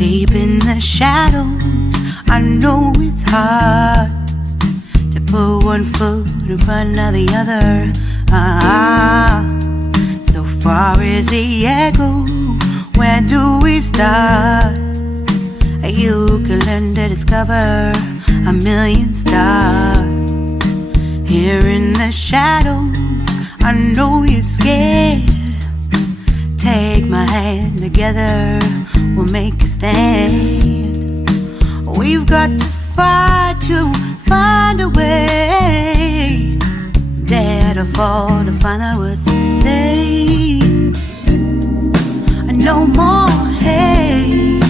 Deep in the shadows, I know it's hard to put one foot in front of the other. So far as the echo, where do we start? You can learn to discover a million stars. Here in the shadows, I know you're scared. Take my hand together, we'll make a stand. We've got to fight to find a way. Dare to fall to find out what to say. No more hate.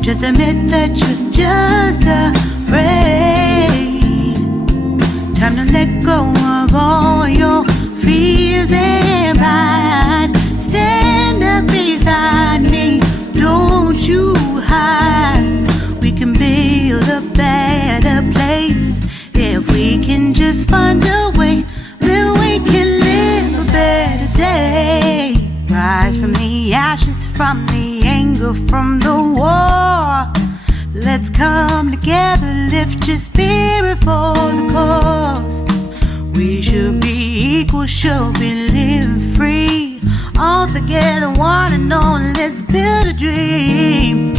Just admit that you're just afraid. Time to let go of all your fears and pride. Stand up beside me, don't you hide. We can build a better place. If we can just find a way, then we can live a better day. Rise from the ashes, from the anger, from the war. Let's come together, lift your spirit for the cause. We should be equal, should be living free. All together, one and all, let's build a dream.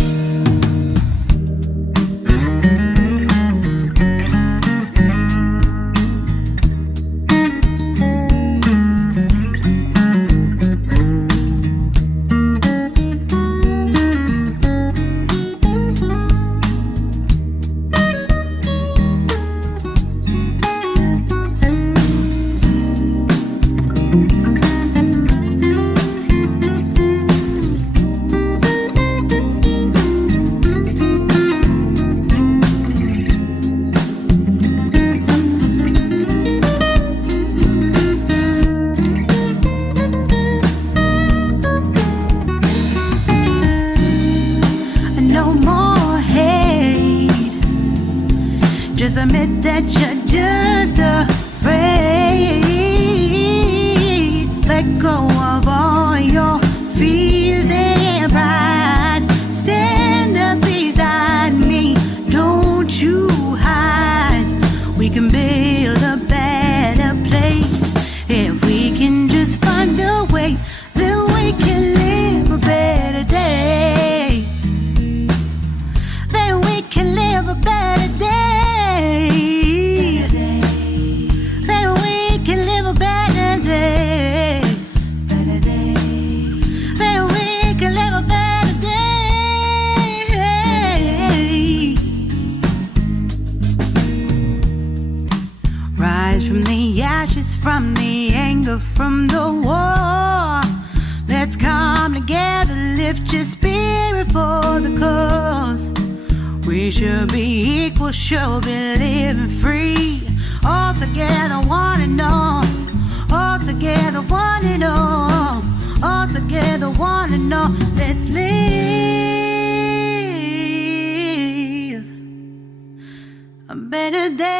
Just admit that you're just afraid. Let go of all your fears and pride. Stand up beside me, don't you hide. We can build a better place. If we can just find a way, then we can live a better day. Then we can live a better day. From the anger, from the war, let's come together, lift your spirit for the cause. We should be equal, should be living free. All together, one and all. All together, one and all. All together, one and all. Let's live a better day.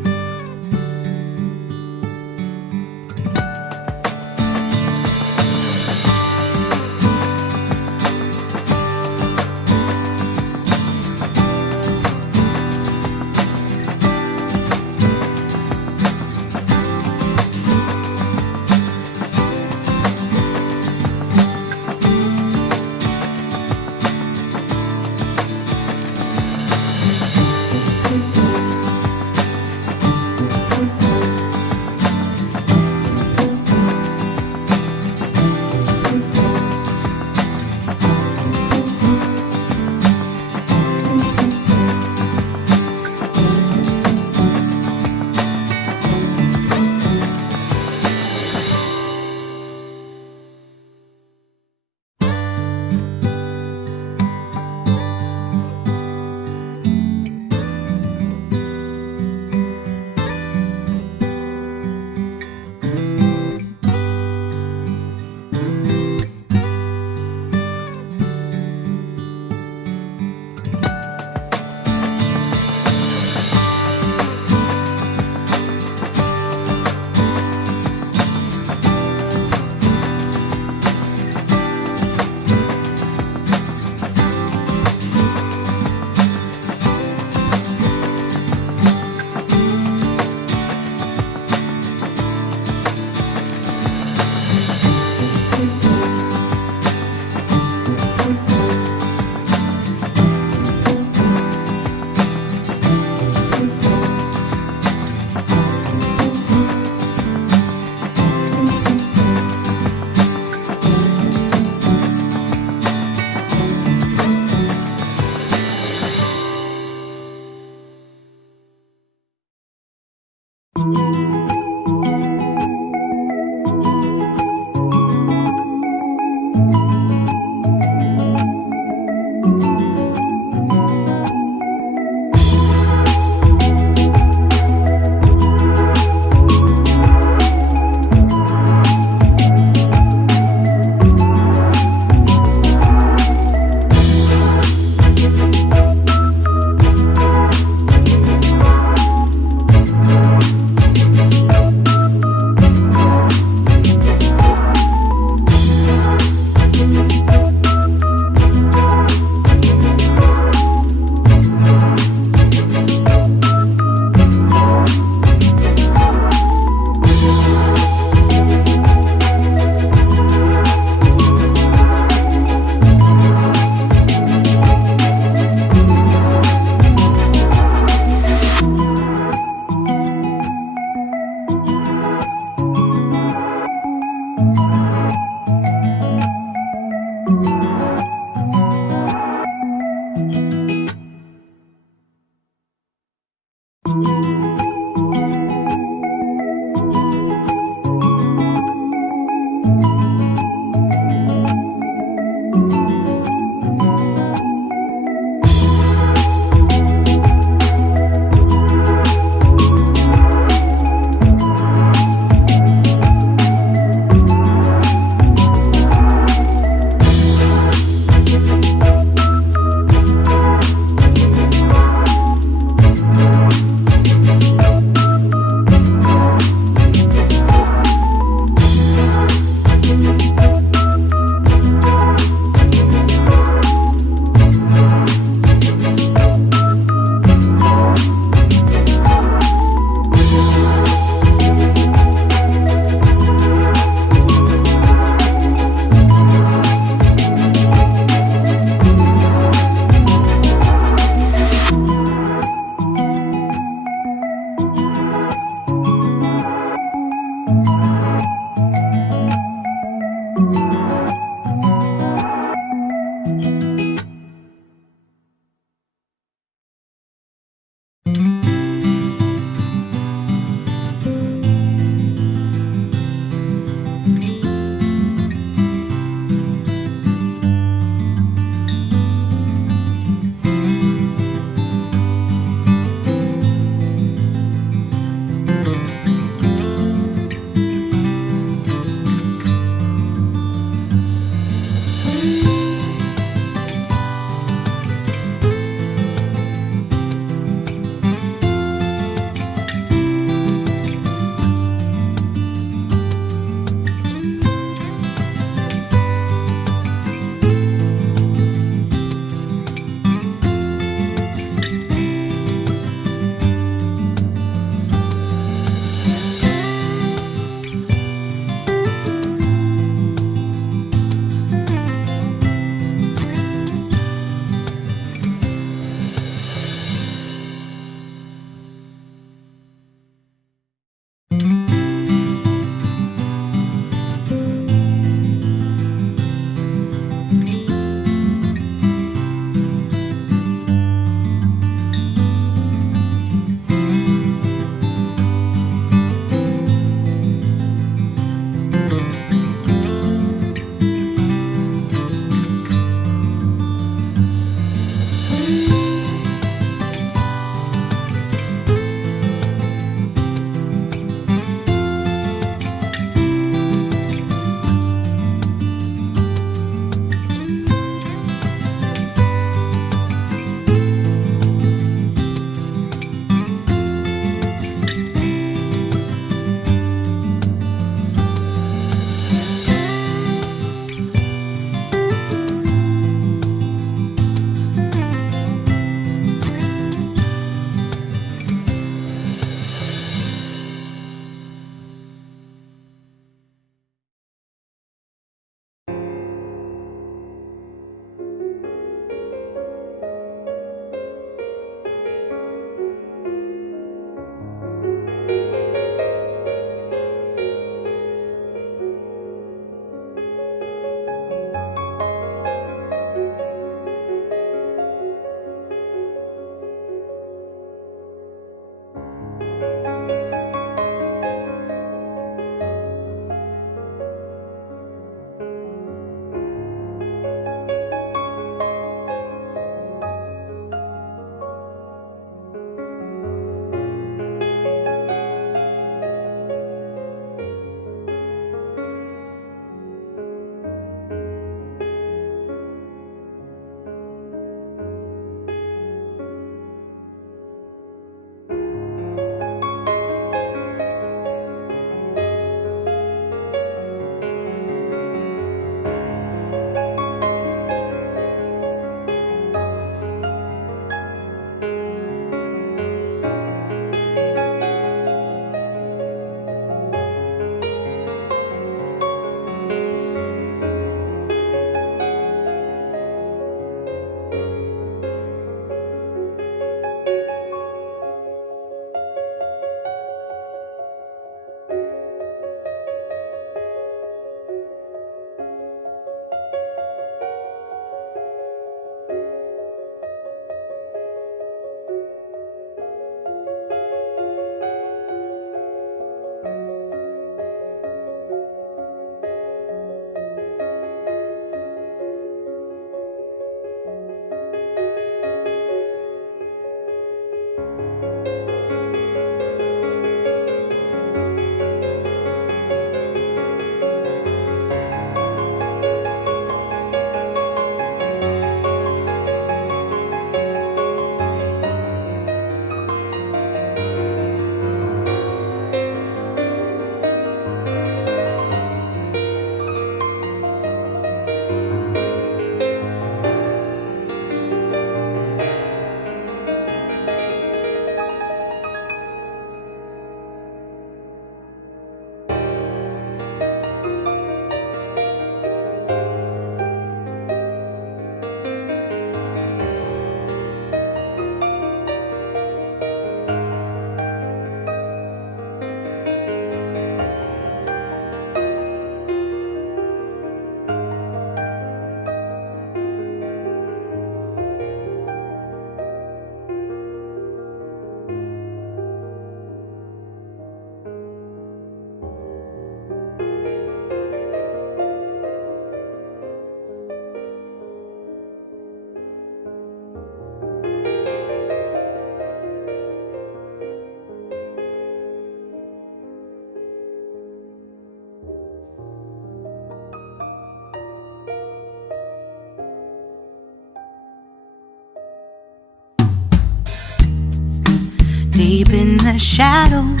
Deep in the shadows,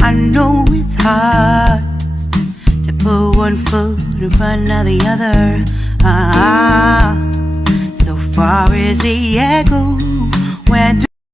I know it's hard to put one foot in front of the other.